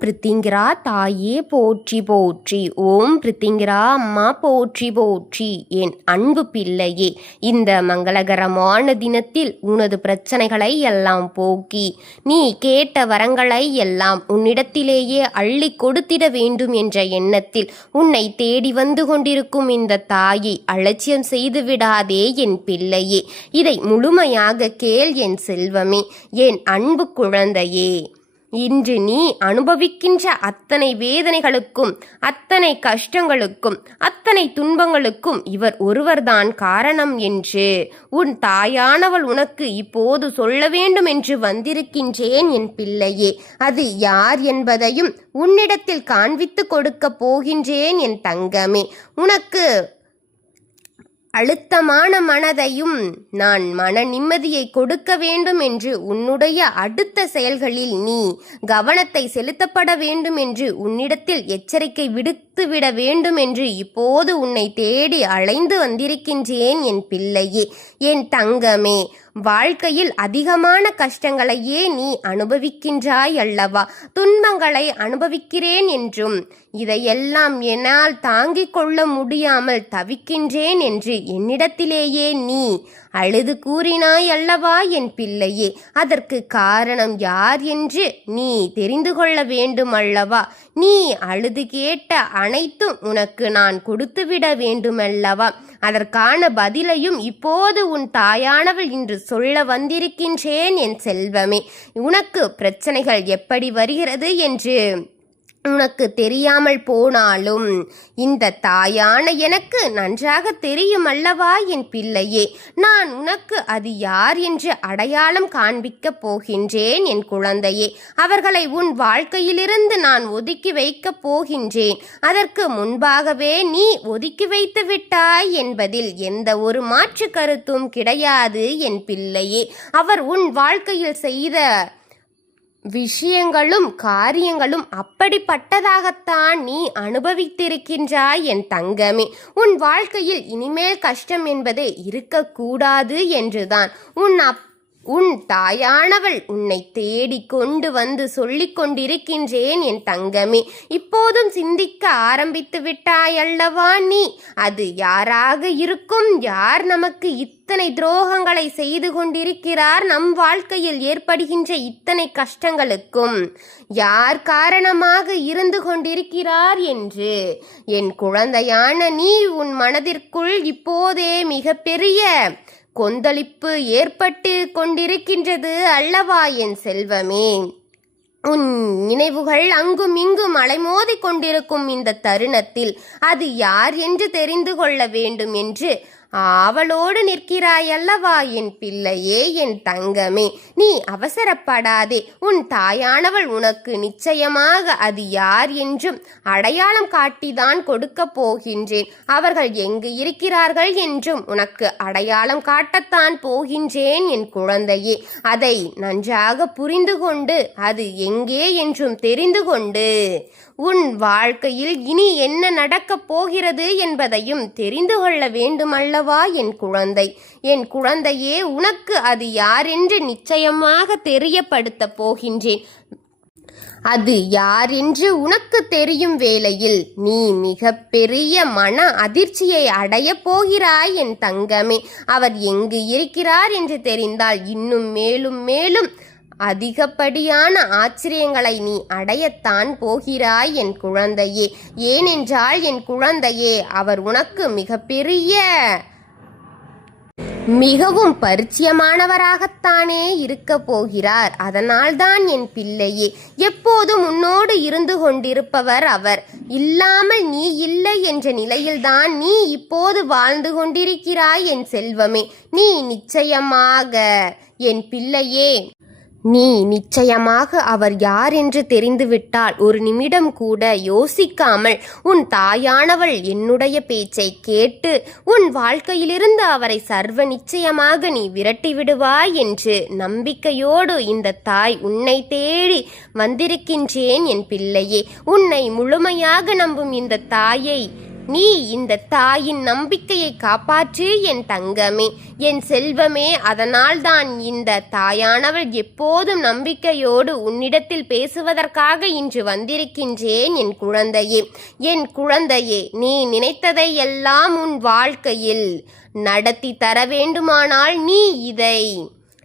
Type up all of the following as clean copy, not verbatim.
பிரித்திங்கிரா தாயே போற்றி போற்றி. ஓம் பிரித்திங்கிரா அம்மா போற்றி போற்றி. என் அன்பு பிள்ளையே, இந்த மங்களகரமான தினத்தில் உனது பிரச்சனைகளை எல்லாம் போக்கி நீ கேட்ட வரங்களை எல்லாம் உன்னிடத்திலேயே அள்ளி கொடுத்திட வேண்டும் என்ற எண்ணத்தில் உன்னை தேடி வந்து கொண்டிருக்கும் இந்த தாயை அலட்சியம் செய்து விடாதே என் பிள்ளையே. இதை முழுமையாக கேள் என் செல்வமே, என் அன்பு குழந்தையே. இன்று நீ அனுபவிக்கின்ற அத்தனை வேதனைகளுக்கும் அத்தனை கஷ்டங்களுக்கும் அத்தனை துன்பங்களுக்கும் இவர் ஒருவர்தான் காரணம் என்று உன் தாயானவள் உனக்கு இப்போது சொல்ல வேண்டும் என்று வந்திருக்கின்றேன் என் பிள்ளையே. அது யார் என்பதையும் உன்னிடத்தில் காண்பித்து கொடுக்க போகின்றேன் என் தங்கமே. உனக்கு அழுத்தமான மனதையும் நான் மன நிம்மதியை கொடுக்க வேண்டும் என்று உன்னுடைய அடுத்த செயல்களில் நீ கவனத்தை செலுத்தப்பட வேண்டும் என்று உன்னிடத்தில் எச்சரிக்கை விடுத்துவிட வேண்டும் என்று இப்போது உன்னை தேடி அலைந்து வந்திருக்கின்றேன் என் பிள்ளையே, என் தங்கமே. வாழ்க்கையில் அதிகமான கஷ்டங்களையே நீ அனுபவிக்கின்றாய் அல்லவா? துன்பங்களை அனுபவிக்கிறேன் என்றும் இதையெல்லாம் என்னால் தாங்கிக் கொள்ள முடியாமல் தவிக்கின்றேன் என்று என்னிடத்திலேயே நீ அழுது கூறினாய் அல்லவா என் பிள்ளையே? அதற்கு காரணம் யார் என்று நீ தெரிந்து கொள்ள வேண்டும் அல்லவா? நீ அழுது கேட்ட அனைத்தும் உனக்கு நான் கொடுத்துவிட வேண்டுமல்லவா? அதற்கான பதிலையும் இப்போது உன் தாயானவள் இன்று சொல்ல வந்திருக்கின்றேன் என் செல்வமே. உனக்கு பிரச்சனைகள் எப்படி வருகிறது என்று உனக்கு தெரியாமல் போனாலும் இந்த தாயான எனக்கு நன்றாக தெரியும் அல்லவா என் பிள்ளையே. நான் உனக்கு அது யார் என்று அடையாளம் காண்பிக்கப் போகின்றேன் என் குழந்தையே. அவர்களை உன் வாழ்க்கையிலிருந்து நான் ஒதுக்கி வைக்கப் போகின்றேன். அதற்கு முன்பாகவே நீ ஒதுக்கி வைத்து விட்டாய் என்பதில் எந்த ஒரு மாற்று கருத்தும் கிடையாது என் பிள்ளையே. அவர் உன் வாழ்க்கையில் செய்த விஷயங்களும் காரியங்களும் அப்படிப்பட்டதாகத்தான் நீ அனுபவித்திருக்கின்றாய் என் தங்கமே. உன் வாழ்க்கையில் இனிமேல் கஷ்டம் என்பதே இருக்கக்கூடாது என்றுதான் உன் தாயானவள் உன்னை தேடி கொண்டு வந்து சொல்லிக் கொண்டிருக்கின்றேன் என் தங்கமே. இப்போதும் சிந்திக்க ஆரம்பித்து விட்டாய் அல்லவா நீ? அது யாராக இருக்கும்? யார் நமக்கு இத்தனை துரோகங்களை செய்து கொண்டிருக்கிறார்? நம் வாழ்க்கையில் ஏற்படுகின்ற இத்தனை கஷ்டங்களுக்கும் யார் காரணமாக இருந்து கொண்டிருக்கிறார் என்று என் குழந்தையான நீ உன் மனதிற்குள் இப்போதே மிகப்பெரிய கொந்தளிப்பு ஏற்பட்டு கொண்டிருக்கின்றது அல்லவா என் செல்வமே? உன் நினைவுகள் அங்கும் இங்கும் அலைமோதி கொண்டிருக்கும் இந்த தருணத்தில் அது யார் என்று தெரிந்து கொள்ள வேண்டும் என்று ஆவலோடு நிற்கிறாய் அல்லவா என் பிள்ளையே, என் தங்கமே. நீ அவசரப்படாதே. உன் தாயானவள் உனக்கு நிச்சயமாக அது யார் என்றும் அடையாளம் காட்டிதான் கொடுக்க போகின்றேன். அவர்கள் எங்கு இருக்கிறார்கள் என்றும் உனக்கு அடையாளம் காட்டத்தான் போகின்றேன் என் குழந்தையே. அதை நன்றாக புரிந்து கொண்டு அது எங்கே என்றும் தெரிந்து கொண்டு உன் வாழ்க்கையில் இனி என்ன நடக்கப் போகிறது என்பதையும் தெரிந்து கொள்ள வேண்டுமல்லவா என் குழந்தை? என் குழந்தையே, உனக்கு அது யாரென்று நிச்சயமாக தெரியப்படுத்த போகின்றேன். அது யார் என்று உனக்கு தெரியும் வேளையில் நீ மிக பெரிய மன அதிர்ச்சியை அடைய போகிறாய் என் தங்கமே. அவர் எங்கு இருக்கிறார் என்று தெரிந்தால் இன்னும் மேலும் மேலும் அதிகப்படியான ஆச்சரியங்களை நீ அடையத்தான் போகிறாய் என் குழந்தையே. ஏனென்றால் என் குழந்தையே, அவர் உனக்கு மிகவும் பரிச்சயமானவராகத்தானே இருக்க போகிறார். அதனால்தான் என் பிள்ளையே, எப்போதும் உன்னோடு இருந்து கொண்டிருப்பவர் அவர். இல்லாமல் நீ இல்லை என்ற நிலையில்தான் நீ இப்போது வாழ்ந்து கொண்டிருக்கிறாய் என் செல்வமே. நீ நிச்சயமாக என் பிள்ளையே, நீ நிச்சயமாக அவர் யார் என்று தெரிந்துவிட்டால் ஒரு நிமிடம் கூட யோசிக்காமல் உன் தாயானவள் என்னுடைய பேச்சை கேட்டு உன் வாழ்க்கையிலிருந்து அவரை சர்வ நிச்சயமாக நீ விரட்டி விடுவாய் என்று நம்பிக்கையோடு இந்த தாய் உன்னை தேடி வந்திருக்கின்றேன் என் பிள்ளையே. உன்னை முழுமையாக நம்பும் இந்த தாயை நீ இந்த தாயின் நம்பிக்கையை காப்பாற்று என் தங்கமே, என் செல்வமே. அதனால்தான் இந்த தாயானவள் எப்போதும் நம்பிக்கையோடு உன்னிடத்தில் பேசுவதற்காக இன்று வந்திருக்கின்றேன் என் குழந்தையே. என் குழந்தையே, நீ நினைத்ததை எல்லாம் உன் வாழ்க்கையில் நடத்தி தர வேண்டுமானால் நீ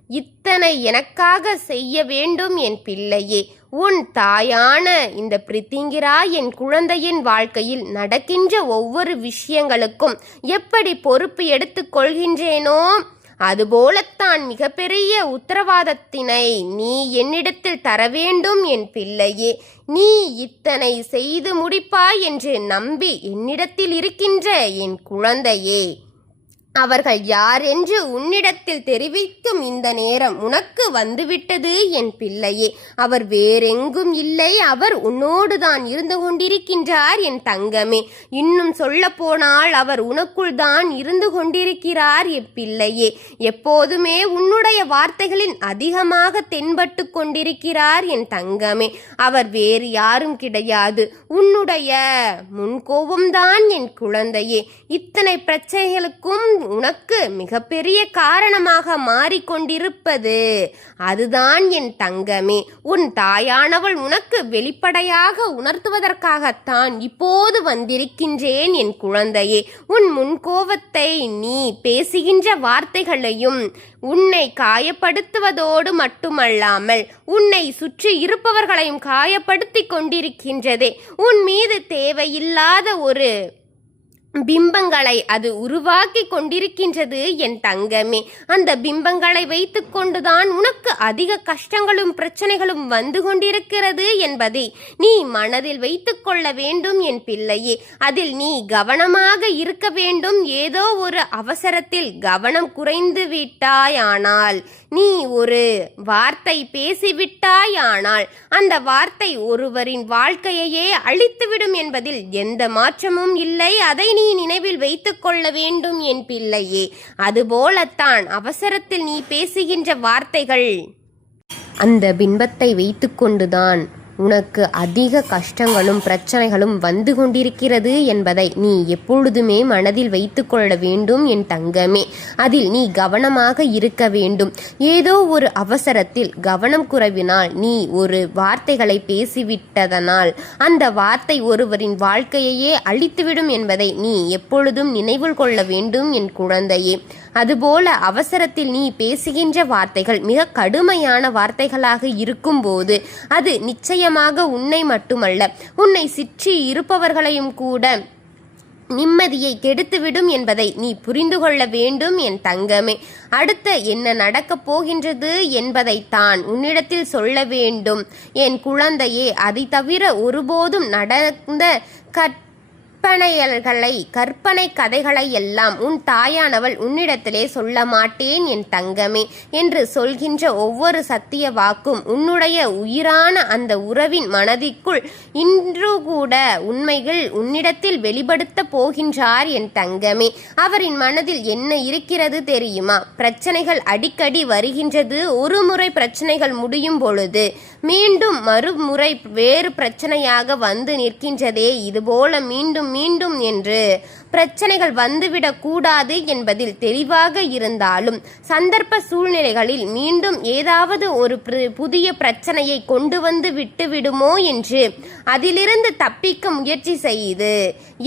இத்தனை எனக்காக செய்ய வேண்டும் என் பிள்ளையே. உன் தாயான இந்த பிரித்திங்கிரா என் குழந்தையின் வாழ்க்கையில் நடக்கின்ற ஒவ்வொரு விஷயங்களுக்கும் எப்படி பொறுப்பு எடுத்துக் கொள்கின்றேனோ அதுபோலத்தான் மிகப்பெரிய உத்தரவாதத்தினை நீ என்னிடத்தில் தர வேண்டும் என் பிள்ளையே. நீ இத்தனை செய்து முடிப்பாய் என்று நம்பி என்னிடத்தில் இருக்கின்ற என் குழந்தையே, அவர்கள் யார் என்று உன்னிடத்தில் தெரிவிக்கும் இந்த நேரம் உனக்கு வந்துவிட்டது என் பிள்ளையே. அவர் வேறெங்கும் இல்லை, அவர் உன்னோடுதான் இருந்து கொண்டிருக்கின்றார் என் தங்கமே. இன்னும் சொல்ல போனால் அவர் உனக்குள் தான் இருந்து கொண்டிருக்கிறார் என் பிள்ளையே. எப்போதுமே உன்னுடைய வார்த்தைகளில் அதிகமாக தென்பட்டு கொண்டிருக்கிறார் என் தங்கமே. அவர் வேறு யாரும் கிடையாது, உன்னுடைய முன்கோபம்தான் என் குழந்தையே. இத்தனை பிரச்சனைகளுக்கும் உனக்கு மிகப்பெரிய காரணமாக மாறிக்கொண்டிருப்பது அதுதான் என் தங்கமே. உன் தாயானவள் உனக்கு வெளிப்படையாக உணர்த்துவதற்காகத்தான் இப்போது வந்திருக்கின்றேன் என் குழந்தையே. உன் முன்கோபத்தை நீ பேசுகின்ற வார்த்தைகளையும் உன்னை காயப்படுத்துவதோடு மட்டுமல்லாமல் உன்னை சுற்றி இருப்பவர்களையும் காயப்படுத்தி கொண்டிருக்கின்றதே. உன் மீது தேவையில்லாத ஒரு பிம்பங்களை அது உருவாக்கி கொண்டிருக்கின்றது என் தங்கமே. அந்த பிம்பங்களை வைத்து கொண்டுதான் உனக்கு அதிக கஷ்டங்களும் பிரச்சனைகளும் வந்து கொண்டிருக்கிறது என்பதை நீ மனதில் வைத்து கொள்ள வேண்டும் என் பிள்ளையே. அதில் நீ கவனமாக இருக்க வேண்டும். ஏதோ ஒரு அவசரத்தில் கவனம் குறைந்து விட்டாயானால், நீ ஒரு வார்த்தை பேசிவிட்டாயானால் அந்த வார்த்தை ஒருவரின் வாழ்க்கையையே அழித்துவிடும் என்பதில் எந்த மாற்றமும் இல்லை. அதை நீ நினைவில் வைத்துக் கொள்ள வேண்டும் என் பிள்ளையே. அதுபோலத்தான் அவசரத்தில் நீ பேசுகின்ற வார்த்தைகள் அந்த பிம்பத்தை வைத்துக்கொண்டுதான் உனக்கு அதிக கஷ்டங்களும் பிரச்சனைகளும் வந்து கொண்டிருக்கிறது என்பதை நீ எப்பொழுதுமே மனதில் வைத்து கொள்ள வேண்டும் என் தங்கமே. அதில் நீ கவனமாக இருக்க வேண்டும். ஏதோ ஒரு அவசரத்தில் கவனம் குறைவினால் நீ ஒரு வார்த்தைகளை பேசிவிட்டதனால் அந்த வார்த்தை ஒருவரின் வாழ்க்கையையே அழித்துவிடும் என்பதை நீ எப்பொழுதும் நினைவில் கொள்ள வேண்டும் என் குழந்தையே. அதுபோல அவசரத்தில் நீ பேசுகின்ற வார்த்தைகள் மிக கடுமையான வார்த்தைகளாக இருக்கும்போது அது நிச்சயமாக உன்னை மட்டுமல்ல, உன்னை சுற்றி இருப்பவர்களையும் கூட நிம்மதியை கெடுத்துவிடும் என்பதை நீ புரிந்து கொள்ள வேண்டும் என் தங்கமே. அடுத்த என்ன நடக்கப் போகின்றது என்பதைத்தான் உன்னிடத்தில் சொல்ல வேண்டும் என் குழந்தையே. அதை தவிர ஒருபோதும் நடந்த கற்பனை கதைகளை எல்லாம் உன் தாயானவள் உன்னிடத்திலே சொல்ல மாட்டேன் என் தங்கமே என்று சொல்கின்ற ஒவ்வொரு சத்திய வாக்கும் உன்னுடைய உயிரான அந்த உறவின் மனதிற்குள் இன்று கூட உண்மைகள் உன்னிடத்தில் வெளிப்படுத்த போகின்றார் என் தங்கமே. அவரின் மனதில் என்ன இருக்கிறது தெரியுமா? பிரச்சனைகள் அடிக்கடி வருகின்றது. ஒரு முறை பிரச்சனைகள் முடியும் பொழுது மீண்டும் மறுமுறை வேறு பிரச்சனையாக வந்து நிற்கின்றதே. இதுபோல மீண்டும் மீண்டும் என்று பிரச்சனைகள் வந்துவிடக் கூடாது என்பதில் தெளிவாக இருந்தாலும் சந்தர்ப்ப சூழ்நிலைகளில் மீண்டும் ஏதாவது ஒரு புதிய பிரச்சனையை கொண்டு வந்து விட்டுவிடுமோ என்று அதிலிருந்து தப்பிக்க முயற்சி செய்து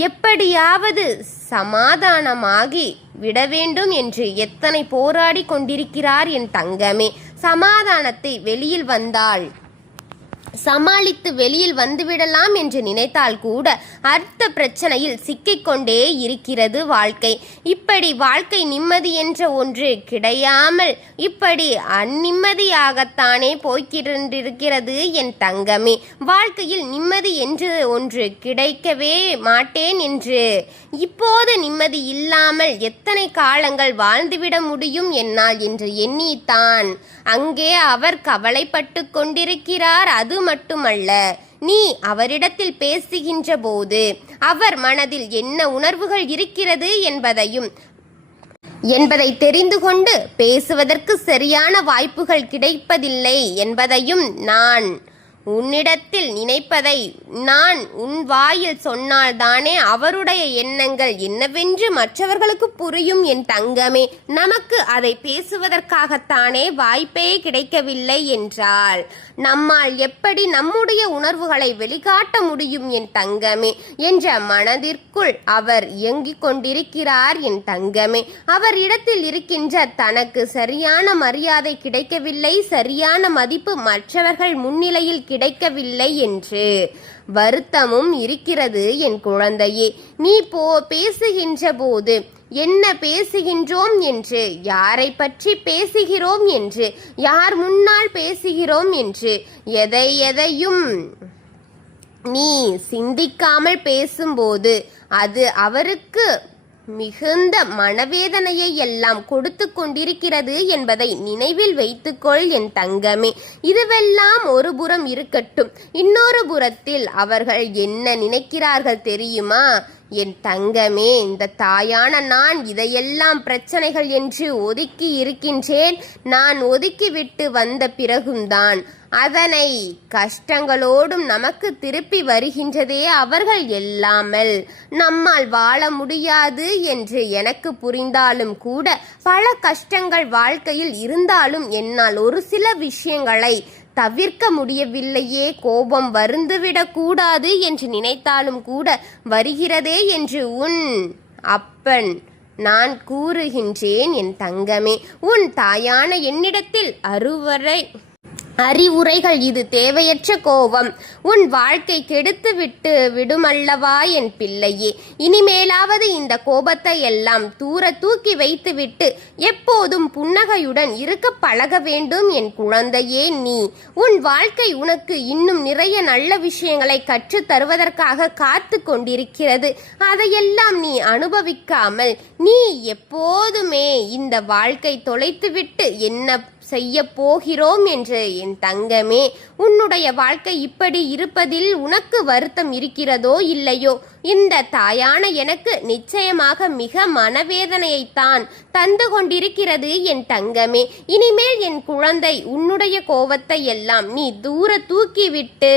எப்படியாவது சமாதானமாகி விட வேண்டும் என்று எத்தனை போராடி கொண்டிருக்கிறார் என் தங்கமே. சமாதானத்தை வெளியில் வந்தால் சமாளித்து வெளியில் வந்துவிடலாம் என்று நினைத்தால் கூட அடுத்த பிரச்சனையில் சிக்கிக்கொண்டே இருக்கிறது வாழ்க்கை. இப்படி வாழ்க்கை நிம்மதி என்ற ஒன்று கிடையாமல் இப்படி அந்நிம்மதியாகத்தானே போய்கின்றிருக்கிறது என் தங்கமே. வாழ்க்கையில் நிம்மதி என்று ஒன்று கிடைக்கவே மாட்டேன் என்று இப்போது நிம்மதி இல்லாமல் எத்தனை காலங்கள் வாழ்ந்துவிட முடியும் என்னால் என்று எண்ணித்தான் அங்கே அவர் கவலைப்பட்டு கொண்டிருக்கிறார். அது மட்டுமல்ல, நீ அவரிடத்தில் பேசுகின்ற போது அவர் மனதில் என்ன உணர்வுகள் இருக்கிறது என்பதை தெரிந்து கொண்டு பேசுவதற்கு சரியான வாய்ப்புகள் கிடைப்பதில்லை என்பதையும் நான் உன்னிடத்தில் நினைப்பதை நான் உன் வாயில் சொன்னால்தானே அவருடைய எண்ணங்கள் என்னவென்று மற்றவர்களுக்கு புரியும் என் தங்கமே. நமக்கு அதை பேசுவதற்காகத்தானே வாய்ப்பே கிடைக்கவில்லை என்றால் நம்மால் எப்படி நம்முடைய உணர்வுகளை வெளிக்காட்ட முடியும் என் தங்கமே என்ற மனதிற்குள் அவர் இயங்கிக் கொண்டிருக்கிறார் என் தங்கமே. அவர் இடத்தில் இருக்கின்ற தனக்கு சரியான மரியாதை கிடைக்கவில்லை, சரியான மதிப்பு மற்றவர்கள் முன்னிலையில் கிடைக்கவில்லை என்று வருத்தமும் இருக்கிறது என் குழந்தையே. நீ பேசுகின்ற போது என்ன பேசுகின்றோம் என்று, யாரை பற்றி பேசுகிறோம் என்று, யார் முன்னால் பேசுகிறோம் என்று எதையும் நீ சிந்திக்காமல் பேசும்போது அது அவருக்கு மிகுந்த மனவேதனையை எல்லாம் கொடுத்து கொண்டிருக்கிறது என்பதை நினைவில் வைத்துக்கொள் என் தங்கமே. இதுவெல்லாம் ஒரு புறம் இருக்கட்டும், இன்னொரு புறத்தில் அவர்கள் என்ன நினைக்கிறார்கள் தெரியுமா என் தங்கமே? இந்த தாயான நான் இதையெல்லாம் பிரச்சனைகள் என்று ஒதுக்கி இருக்கின்றேன். நான் ஒதுக்கிவிட்டு வந்த பிறகும்தான் அதனை கஷ்டங்களோடும் நமக்கு திருப்பி வருகின்றதே. அவர்கள் எல்லாமல் நம்மால் வாழ முடியாது என்று எனக்கு புரிந்தாலும் கூட, பல கஷ்டங்கள் வாழ்க்கையில் இருந்தாலும் என்னால் ஒரு சில விஷயங்களை தவிர்க்க முடியவில்லையே. கோபம் வருந்துவிடக் கூடாது என்று நினைத்தாலும் கூட வருகிறதே என்று உன் அப்பன் நான் கூறுகின்றேன் என் தங்கமே. உன் தாயான என்னிடத்தில் அறிவுரைகள் இது தேவையற்ற கோபம் உன் வாழ்க்கை கெடுத்து விடுமல்லவா என் பிள்ளையே. இனிமேலாவது இந்த கோபத்தை எல்லாம் தூர தூக்கி வைத்துவிட்டு எப்போதும் புன்னகையுடன் இருக்க பழக வேண்டும் என் குழந்தையே. நீ உன் வாழ்க்கை உனக்கு இன்னும் நிறைய நல்ல விஷயங்களை கற்றுத் தருவதற்காக காத்து கொண்டிருக்கிறது. அதையெல்லாம் நீ அனுபவிக்காமல் நீ எப்போதுமே இந்த வாழ்க்கை தொலைத்துவிட்டு என்ன செய்ய போகிறோம் என்று என் தங்கமே, உன்னுடைய வாழ்க்கை இப்படி இருப்பதில் உனக்கு வருத்தம் இருக்கிறதோ இல்லையோ, இந்த தாயான எனக்கு நிச்சயமாக மிக மனவேதனையைத்தான் தந்து கொண்டிருக்கிறது என் தங்கமே. இனிமேல் என் குழந்தை உன்னுடைய கோபத்தை எல்லாம் நீ தூர தூக்கிவிட்டு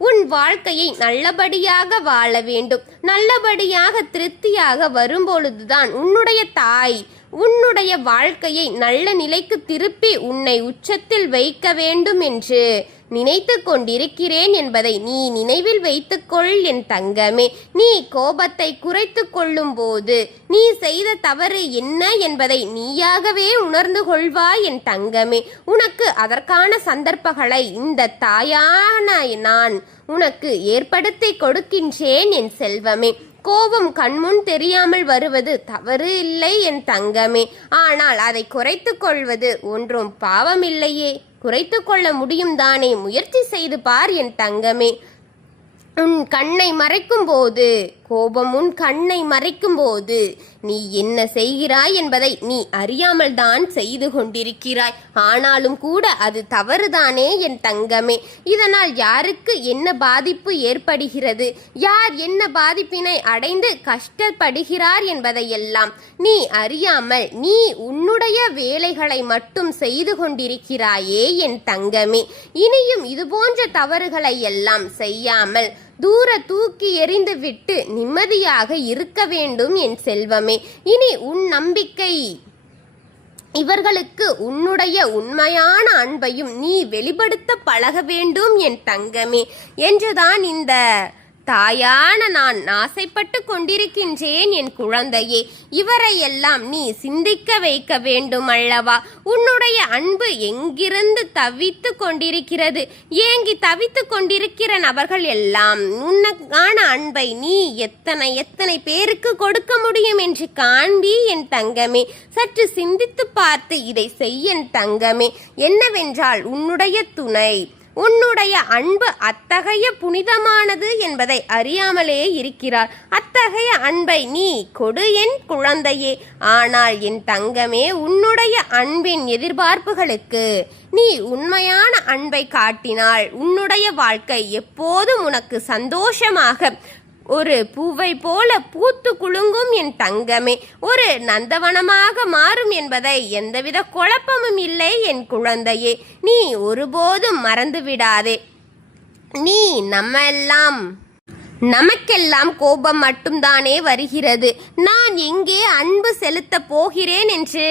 உன் வாழ்க்கையை நல்லபடியாக வாழ வேண்டும். நல்லபடியாக திருப்தியாக வரும்பொழுதுதான் உன்னுடைய தாய் உன்னுடைய வாழ்க்கையை நல்ல நிலைக்கு திருப்பி உன்னை உச்சத்தில் வைக்க வேண்டும் என்று நினைத்து கொண்டிருக்கிறேன் என்பதை நீ நினைவில் வைத்துக்கொள் என் தங்கமே. நீ கோபத்தை குறைத்து கொள்ளும் போது நீ செய்த தவறு என்ன என்பதை நீயாகவே உணர்ந்து கொள்வாய் என் தங்கமே. உனக்கு அதற்கான சந்தர்ப்பங்களை இந்த தாயான நான் உனக்கு ஏற்படுத்தி கொடுக்கின்றேன் என் செல்வமே. கோபம் கண்முன் தெரியாமல் வருவது தவறு இல்லை என் தங்கமே. ஆனால் அதை குறைத்து கொள்வது ஒன்றும் பாவமில்லையே. குறைத்து கொள்ள முடியும் தானே, முயற்சி செய்து பார் என் தங்கமே. உன் கண்ணை மறைக்கும் போது, கோபம் உன் கண்ணை மறைக்கும் போது நீ என்ன செய்கிறாய் என்பதை நீ அறியாமல் தான் செய்து கொண்டிருக்கிறாய். ஆனாலும் கூட அது தவறுதானே என் தங்கமே. இதனால் யாருக்கு என்ன பாதிப்பு ஏற்படுகிறது, யார் என்ன பாதிப்பினை அடைந்து கஷ்டப்படுகிறார் என்பதையெல்லாம் நீ அறியாமல் நீ உன்னுடைய வேலைகளை மட்டும் செய்து கொண்டிருக்கிறாயே என் தங்கமே. இனியும் இதுபோன்ற தவறுகளை எல்லாம் செய்யாமல் தூர தூக்கி எறிந்து விட்டு நிம்மதியாக இருக்க வேண்டும் என் செல்வமே. இனி உன் நம்பிக்கை இவர்களுக்கு உன்னுடைய உண்மையான அன்பையும் நீ வெளிப்படுத்த பழக வேண்டும் என் தங்கமே என்றுதான் இந்த தாயான நான் ஆசைப்பட்டு கொண்டிருக்கின்றேன் என் குழந்தையே. இவரையெல்லாம் நீ சிந்திக்க வைக்க வேண்டும் அல்லவா? உன்னுடைய அன்பு எங்கிருந்து தவித்து கொண்டிருக்கிறது, ஏங்கி தவித்து கொண்டிருக்கிற நபர்கள் எல்லாம் உனக்கான அன்பை நீ எத்தனை பேருக்கு கொடுக்க முடியும் என்று காண்பி என் தங்கமே. சற்று சிந்தித்து பார்த்து இதை செய்ய என் தங்கமே. என்னவென்றால் உன்னுடைய துணை உன்னுடைய அன்பு அத்தகைய புனிதமானது என்பதை அறியாமலே இருக்கிறார். அத்தகைய அன்பை நீ கொடு என் குழந்தையே. ஆனால் என் தங்கமே, உன்னுடைய அன்பின் எதிர்பார்ப்புகளுக்கு நீ உண்மையான அன்பை காட்டினால் உன்னுடைய வாழ்க்கை எப்போதும் உனக்கு சந்தோஷமாக ஒரு பூவை போல பூத்து குலுங்கும் என் தங்கமே. ஒரு நந்தவனமாக மாறும் என்பதை எந்தவித குழப்பமும் இல்லை என் குழந்தையே. நீ ஒருபோதும் மறந்து விடாதே. நீ நமக்கெல்லாம் கோபம் மட்டும்தானே வருகிறது. நான் எங்கே அன்பு செலுத்தப் போகிறேன் என்று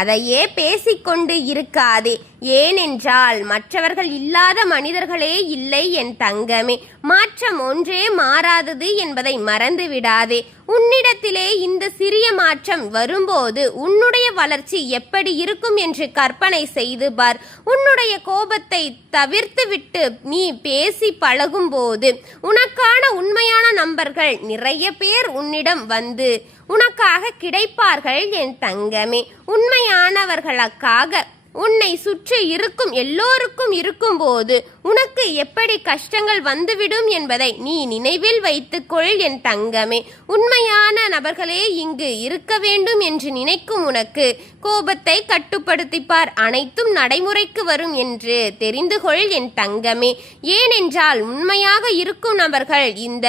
அதையே பேசிக்கொண்டு இருக்காதே. ஏனென்றால் மற்றவர்கள் இல்லாத மனிதர்களே இல்லை என் தங்கமே. மாற்றம் ஒன்றே மாறாதது என்பதை மறந்து விடாதே. உன்னிடத்திலே இந்த சிறிய மாற்றம் வரும்போது உன்னுடைய வளர்ச்சி எப்படி இருக்கும் என்று கற்பனை செய்து பார். உன்னுடைய கோபத்தை தவிர்த்துவிட்டு நீ பேசி பழகும்போது உனக்கான உண்மையான நண்பர்கள் நிறைய பேர் உன்னிடம் வந்து உனக்காக கிடைப்பார்கள் என் தங்கமே. உண்மையானவர்களுக்காக உன்னை சுற்றி இருக்கும் எல்லோருக்கும் இருக்கும்போது உனக்கு எப்படி கஷ்டங்கள் வந்துவிடும் என்பதை நீ நினைவில் வைத்துக்கொள் என் தங்கமே. உண்மையான நபர்களே இங்கு இருக்க வேண்டும் என்று நினைக்கும் உனக்கு கோபத்தை கட்டுப்படுத்திப்பார், அனைத்தும் நடைமுறைக்கு வரும் என்று தெரிந்து கொள் என் தங்கமே. ஏனென்றால் உண்மையாக இருக்கும் நபர்கள் இந்த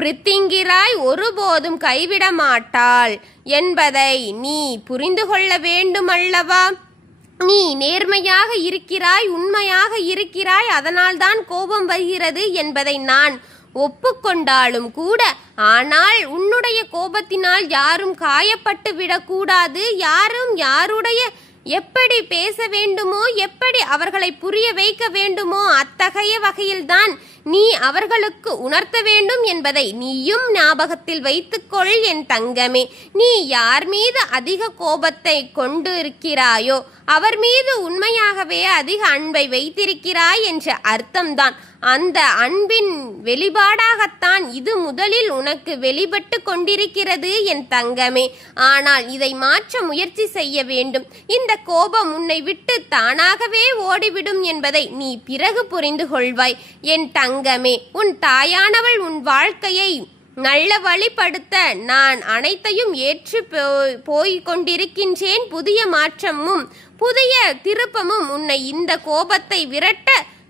பிரித்திங்கிராய் ஒருபோதும் கைவிட மாட்டாள் என்பதை நீ புரிந்து கொள்ள வேண்டுமல்லவா? நீ நேர்மையாக இருக்கிறாய், உண்மையாக இருக்கிறாய், அதனால்தான் கோபம் வருகிறது என்பதை நான் ஒப்புக்கொண்டாலும் கூட, ஆனால் உன்னுடைய கோபத்தினால் யாரும் காயப்பட்டு விடக்கூடாது. யாரும் யாருடைய எப்படி பேச வேண்டுமோ, எப்படி அவர்களை புரிய வைக்க வேண்டுமோ அத்தகைய வகையில்தான் நீ அவர்களுக்கு உணர்த்த வேண்டும் என்பதை நீயும் ஞாபகத்தில் வைத்துக்கொள் என் தங்கமே. நீ யார் மீது அதிக கோபத்தை கொண்டு இருக்கிறாயோ அவர் மீது உண்மையாகவே அதிக அன்பை வைத்திருக்கிறாய் என்ற அர்த்தம்தான். அந்த அன்பின் வெளிப்பாடாகத்தான் இது முதலில் உனக்கு வெளிப்பட்டு கொண்டிருக்கிறது என் தங்கமே. ஆனால் இதை மாற்ற முயற்சி செய்ய வேண்டும். இந்த கோபம் உன்னை விட்டு தானாகவே ஓடிவிடும் என்பதை நீ பிறகு புரிந்து கொள்வாய் என் தங்கமே. உன் தாயானவள் உன் வாழ்க்கையை நல்ல வழிப்படுத்த நான் அனைத்தையும் ஏற்று போய்கொண்டிருக்கின்றேன். புதிய மாற்றமும் புதிய திருப்பமும் உன்னை இந்த கோபத்தை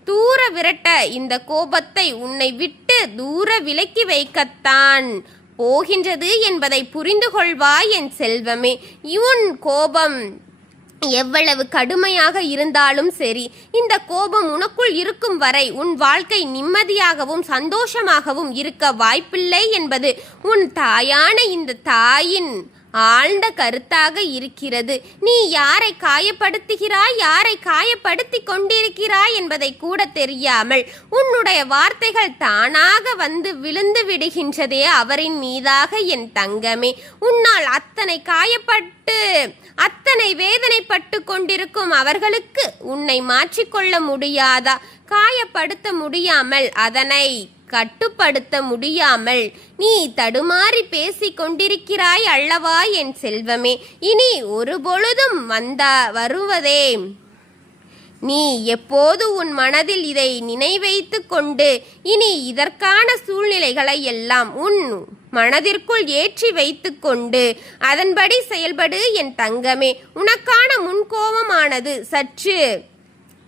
தூர விரட்ட, இந்த கோபத்தை உன்னை விட்டு தூர விலக்கி வைக்கத்தான் போகின்றது என்பதை புரிந்து கொள்வாய் என் செல்வமே. உன் கோபம் எவ்வளவு கடுமையாக இருந்தாலும் சரி, இந்த கோபம் உனக்குள் இருக்கும் வரை உன் வாழ்க்கை நிம்மதியாகவும் சந்தோஷமாகவும் இருக்க வாய்ப்பில்லை என்பது உன் தாயான இந்த தாயின் ஆழ்ந்த கருத்தாக இருக்கிறது. நீ யாரை காயப்படுத்துகிறாய், யாரை காயப்படுத்தி கொண்டிருக்கிறாய் என்பதை கூட தெரியாமல் உன்னுடைய வார்த்தைகள் தானாக வந்து விழுந்து விடுகின்றதே அவரின் மீதாக என் தங்கமே. உன்னால் அத்தனை காயப்பட்டு அத்தனை வேதனைப்பட்டு கொண்டிருக்கும் அவர்களுக்கு உன்னை மாற்றிக்கொள்ள முடியாதா? காயப்படுத்த முடியாமல், அதனை கட்டுப்படுத்த முடியாமல் நீ தடுமாறி பேசிக் கொண்டிருக்கிறாய் அல்லவா என் செல்வமே. இனி ஒரு பொழுதும் வருவதே நீ எப்போது உன் மனதில் இதை நினைவைத்து கொண்டு இனி இதற்கான சூழ்நிலைகளை எல்லாம் உன் மனதிற்குள் ஏற்றி வைத்து கொண்டு அதன்படி செயல்படு என் தங்கமே. உனக்கான முன்கோபமானது சற்று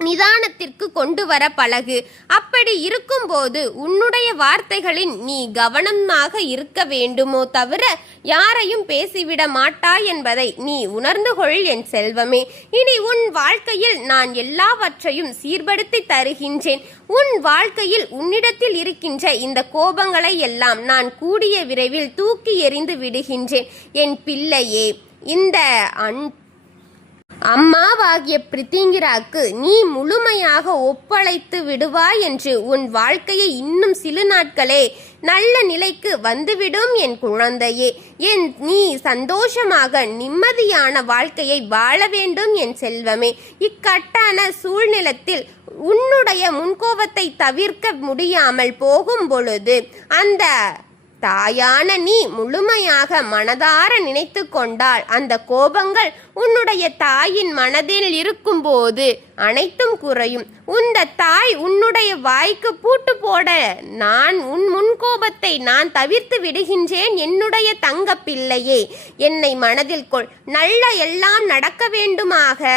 நிதானத்திற்கு கொண்டு வர பழகு. அப்படி இருக்கும்போது உன்னுடைய வார்த்தைகளின் நீ கவனமாக இருக்க வேண்டுமோ தவிர யாரையும் பேசிவிட மாட்டாய் என்பதை நீ உணர்ந்து கொள் என் செல்வமே. இனி உன் வாழ்க்கையில் நான் எல்லாவற்றையும் சீர்படுத்தி தருகின்றேன். உன் வாழ்க்கையில் உன்னிடத்தில் இருக்கின்ற இந்த கோபங்களை எல்லாம் நான் கூடிய விரைவில் தூக்கி எறிந்து விடுகின்றேன் என் பிள்ளையே. இந்த அம்மாவாகிய பிரித்திங்கிராக்கு நீ முழுமையாக ஒப்படைத்து விடுவாய் என்று உன் வாழ்க்கையை இன்னும் சில நாட்களே நல்ல நிலைக்கு வந்துவிடும் என் குழந்தையே. நீ சந்தோஷமாக நிம்மதியான வாழ்க்கையை வாழ வேண்டும் என் செல்வமே. இக்கட்டான சூழ்நிலத்தில் உன்னுடைய முன்கோபத்தை தவிர்க்க முடியாமல் போகும் பொழுது அந்த தாயான நீ முழுமையாக மனதார நினைத்து கொண்டால் அந்த கோபங்கள் உன்னுடைய தாயின் மனதில் இருக்கும்போது அனைத்தும் குறையும். உந்த தாய் உன்னுடைய வாய்க்கு பூட்டு போட நான் உன் முன்கோபத்தை நான் தவிர்த்து விடுகின்றேன் என்னுடைய தங்க பிள்ளையே. என்னை மனதில் கொள். நல்ல எல்லாம் நடக்க வேண்டுமாக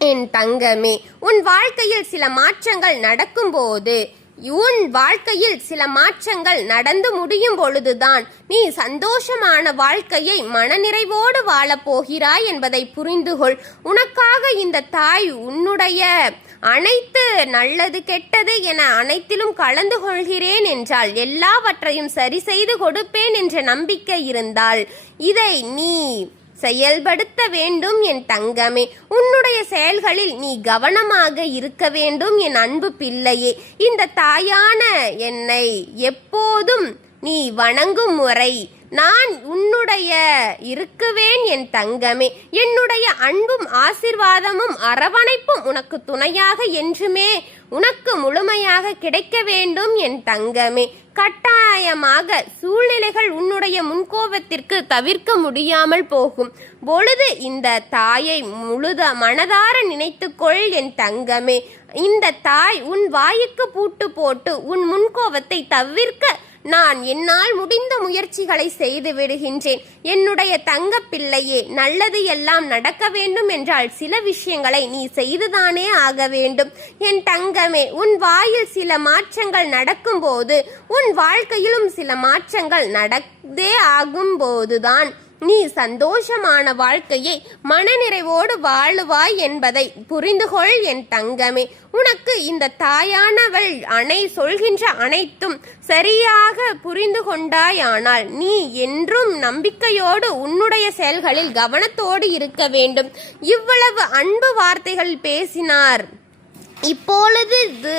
என் தங்கமே. உன் வாழ்க்கையில் சில மாற்றங்கள் நடக்கும்போது உன் வாழ்க்கையில் சில மாற்றங்கள் நடந்து முடியும் பொழுதுதான் நீ சந்தோஷமான வாழ்க்கையை மனநிறைவோடு வாழப் போகிறாய் என்பதை புரிந்துகொள். உனக்காக இந்த தாய் உன்னுடைய அனைத்து நல்லது கெட்டது என அனைத்திலும் கலந்து கொள்கிறேன் என்றால் எல்லாவற்றையும் சரி செய்து கொடுப்பேன் என்ற நம்பிக்கை இருந்தால் இதை நீ செயல்படுத்த வேண்டும் என் தங்கமே. உன்னுடைய செயல்களில் நீ கவனமாக இருக்க வேண்டும் என் அன்பு பிள்ளையே. இந்த தாயான என்னை எப்போதும் நீ வணங்கும் முறை நான் உன்னுடைய இருக்குவேன் என் தங்கமே. என்னுடைய அன்பும் ஆசிர்வாதமும் அரவணைப்பும் உனக்கு துணையாக என்றுமே உனக்கு முழுமையாக கிடைக்க வேண்டும் என் தங்கமே. கட்டாயமாக சூழ்நிலைகள் உன்னுடைய முன்கோபத்திற்கு தவிர்க்க முடியாமல் போகும் பொழுது இந்த தாயை மனதார நினைத்துக்கொள் என் தங்கமே. இந்த தாய் உன் வாய்க்கு பூட்டு போட்டு உன் முன்கோபத்தை தவிர்க்க நான் என்னால் முடிந்த முயற்சிகளை செய்து விடுகின்றேன். என்னுடைய தங்க பிள்ளையே, நல்லது எல்லாம் நடக்க வேண்டும் என்றால் சில விஷயங்களை நீ செய்துதானே ஆக வேண்டும் என் தங்கமே. உன் வாயில் சில மாற்றங்கள் நடக்கும்போது உன் வாழ்க்கையிலும் சில மாற்றங்கள் நடந்தே ஆகும்போதுதான் நீ சந்தோஷமான வாழ்க்கையை மனநிறைவோடு வாழுவாய் என்பதை புரிந்துகொள் என் தங்கமே. உனக்கு இந்த தாயானவள் சொல்கின்ற அனைத்தும் சரியாக புரிந்து கொண்டாயானால் நீ என்றும் நம்பிக்கையோடு உன்னுடைய செயல்களில் கவனத்தோடு இருக்க வேண்டும். இவ்வளவு அன்பு வார்த்தைகள் பேசினார். இப்பொழுது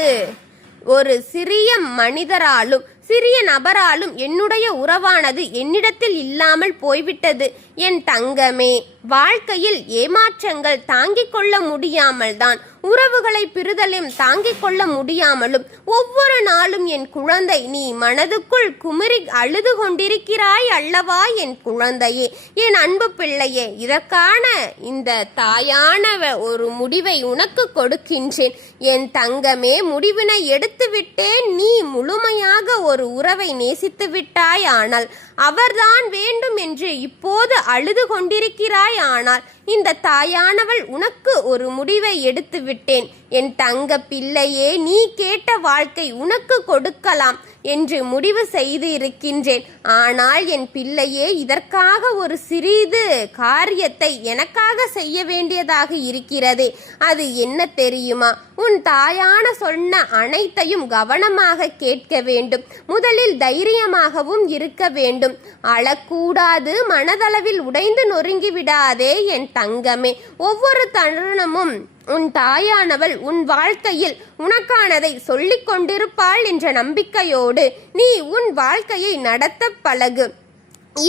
ஒரு சிறிய மனிதராலும் சிறிய நபராலும் என்னுடைய உறவானது என்னிடத்தில் இல்லாமல் போய்விட்டது என் தங்கமே. வாழ்க்கையில் ஏமாற்றங்கள் தாங்கிக் கொள்ள முடியாமல் தான் உறவுகளை பிரிதலும் தாங்கிக் கொள்ள முடியாமலும் ஒவ்வொரு நாளும் என் குழந்தை நீ மனதுக்குள் குமரி அழுது கொண்டிருக்கிறாய் அல்லவா என் குழந்தையே, என் அன்பு பிள்ளையே. இதற்கான இந்த தாயான ஒரு முடிவை உனக்கு கொடுக்கின்றேன் என் தங்கமே. முடிவினை எடுத்து விட்டேன். நீ முழுமையாக ஒரு உறவை நேசித்து விட்டாய். ஆனால் அவர்தான் வேண்டும் என்று இப்போது அழுது கொண்டிருக்கிறாய். ஆனால் இந்த தாயானவள் உனக்கு ஒரு முடிவை எடுத்து விட்டேன் என் தங்க பிள்ளையே. நீ கேட்ட வாழ்க்கை உனக்கு கொடுக்கலாம் என்று முடிவு செய்து இருக்கின்றேன். ஆனால் என் பிள்ளையே, இதற்காக ஒரு சிறிது காரியத்தை எனக்காக செய்ய வேண்டியதாக இருக்கிறது. அது என்ன தெரியுமா? உன் தாயான சொன்ன அனைத்தையும் கவனமாக கேட்க வேண்டும். முதலில் தைரியமாகவும் இருக்க வேண்டும். அழக்கூடாது, மனதளவில் உடைந்து நொறுங்கி விடாதே என் தங்கமே. ஒவ்வொரு தருணமும் உன் தாயானவள் உன் வாழ்க்கையில் உனக்கானதை சொல்லிக் கொண்டிருப்பாள் என்ற நம்பிக்கையோடு நீ உன் வாழ்க்கையை நடத்த பழகு.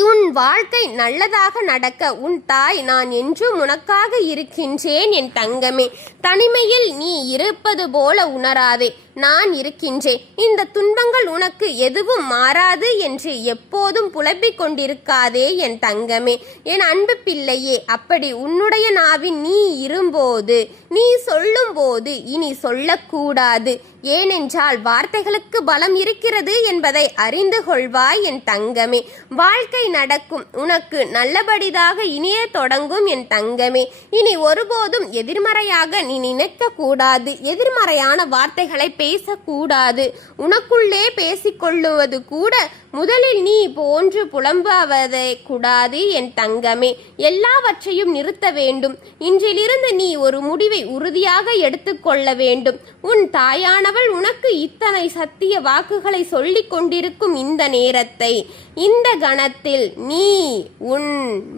உன் வாழ்க்கை நல்லதாக நடக்க உன் தாய் நான் என்றும் உனக்காக இருக்கின்றேன் என் தங்கமே. தனிமையில் நீ இருப்பது போல உணராதே, நான் இருக்கின்றேன். இந்த துன்பங்கள் உனக்கு எதுவும் மாறாது என்று எப்போதும் புலம்பிக் கொண்டிருக்காதே என் தங்கமே, என் அன்பு பிள்ளையே. அப்படி உன்னுடைய நாவின் நீ இரும்போது நீ சொல்லும் போது இனி சொல்லக்கூடாது. ஏனென்றால் வார்த்தைகளுக்கு பலம் இருக்கிறது என்பதை அறிந்து கொள்வாய் என் தங்கமே. வாழ்க்கை நடக்கும், உனக்கு நல்லபடியாக இனியே தொடங்கும் என் தங்கமே. இனி ஒருபோதும் எதிர்மறையாக நீ நினைக்க கூடாது. எதிர்மறையான வார்த்தைகளை பேசக்கூடாது. உனக்குள்ளே பேசிக்கொள்ளுவது கூட முதலில் நீ போன்று புலம்புவதே கூடாது என் தங்கமே. எல்லாவற்றையும் நிறுத்த வேண்டும். இன்றிலிருந்து நீ ஒரு முடிவை உறுதியாக எடுத்துக்கொள்ள வேண்டும். உன் தாயானவள் உனக்கு இத்தனை சத்திய வாக்குகளை சொல்லிக் கொண்டிருக்கும் இந்த நேரத்தை, இந்த கணத்தில் நீ உன்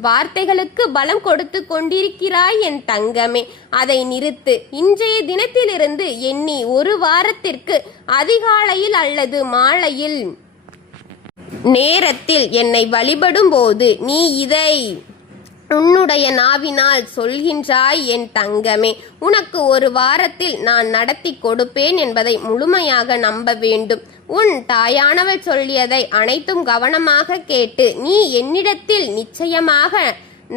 வார்த்தைகளுக்கு பலம் கொடுத்து கொண்டிருக்கிறாய் என் தங்கமே. அதை நிறுத்து. இன்றைய தினத்திலிருந்து எண்ணி ஒரு வாரத்திற்கு அதிகாலையில் அல்லது மாலையில் நேரத்தில் என்னை வழிபடும் போது நீ இதை உன்னுடைய நாவினால் சொல்கின்றாய் என் தங்கமே. உனக்கு ஒரு வாரத்தில் நான் நடத்தி கொடுப்பேன் என்பதை முழுமையாக நம்ப வேண்டும். உன் தாயானவள் சொல்லியதை அனைத்தும் கவனமாக கேட்டு நீ என்னிடத்தில் நிச்சயமாக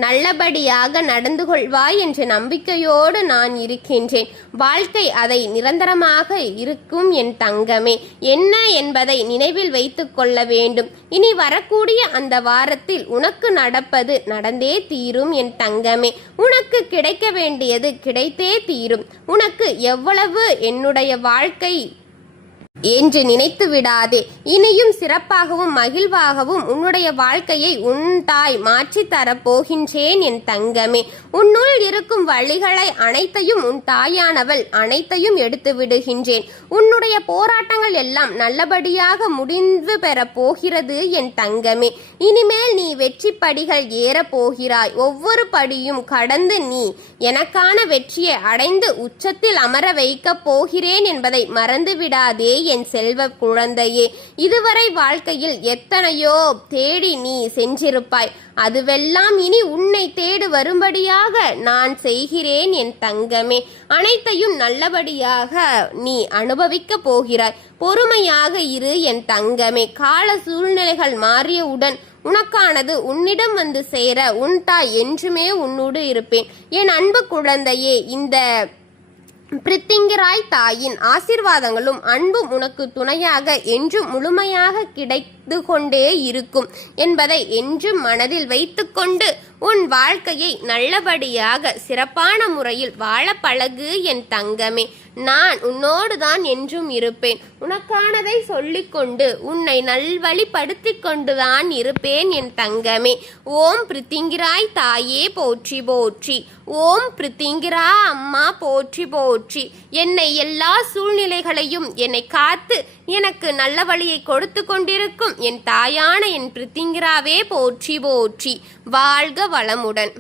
நல்லபடியாக நடந்து கொள்வாய் என்ற நம்பிக்கையோடு நான் இருக்கின்றேன். வாழ்க்கை அதை நிரந்தரமாக இருக்கும் என் தங்கமே. என்ன என்பதை நினைவில் வைத்து கொள்ள வேண்டும். இனி வரக்கூடிய அந்த வாரத்தில் உனக்கு நடப்பது நடந்தே தீரும் என் தங்கமே. உனக்கு கிடைக்க வேண்டியது கிடைத்தே தீரும். உனக்கு எவ்வளவு என்னுடைய வாழ்க்கை என்று நினைத்து விடாதே. இனியும் சிறப்பாகவும் மகிழ்வாகவும் உன்னுடைய வாழ்க்கையை உன் தாய் மாற்றித் தரப்போகின்றேன் என் தங்கமே. உன்னுள் இருக்கும் வழிகளை அனைத்தையும் உன் தாயானவள் அனைத்தையும் எடுத்து விடுகின்றேன். உன்னுடைய போராட்டங்கள் எல்லாம் நல்லபடியாக முடிவு பெறப் போகிறது என் தங்கமே. இனிமேல் நீ வெற்றி படிகள் ஏறப் போகிறாய். ஒவ்வொரு படியும் கடந்து நீ எனக்கான வெற்றியை அடைந்து உச்சத்தில் அமர வைக்கப் போகிறேன் என்பதை மறந்து விடாதே என் செல்வ குழந்தையே. இதுவரை வாழ்க்கையில் எத்தனையோ தேடி நீ சென்றிருப்பாய். அதுவெல்லாம் இனி உன்னை தேடு வரும்படியாக நான் செய்கிறேன் என் தங்கமே. அனைத்தையும் நல்லபடியாக நீ அனுபவிக்க போகிறாய். பொறுமையாக இரு என் தங்கமே. கால சூழ்நிலைகள் மாறியவுடன் உனக்கானது உன்னிடம் வந்து சேர உன் தாய் என்றுமே உன்னோடு இருப்பேன். என் அன்பு குழந்தையே, இந்த பிரித்திங்கிராய் தாயின் ஆசீர்வாதங்களும் அன்பும் உனக்கு துணையாக என்றும் முழுமையாக கிடைத்து கொண்டே இருக்கும் என்பதை என்றும் மனதில் வைத்துக்கொண்டு உன் வாழ்க்கையை நல்லபடியாக சிறப்பான முறையில் வாழ பழகு என் தங்கமே. நான் உன்னோடு தான் என்றும் இருப்பேன். உனக்கானதை சொல்லிக்கொண்டு உன்னை நல்வழிப்படுத்தி கொண்டுதான் இருப்பேன் என் தங்கமே. ஓம் பிரித்திங்கிராய் தாயே போற்றி போற்றி. ஓம் பிரித்திங்கிரா அம்மா போற்றி போற்றி. என்னை எல்லா சூழ்நிலைகளையும் என்னை காத்து எனக்கு நல்ல வழியை கொடுத்து கொண்டிருக்கும் என் தாயான என் பிரித்திங்கிராவே போற்றி போற்றி. வாழ்க வளமுடன்.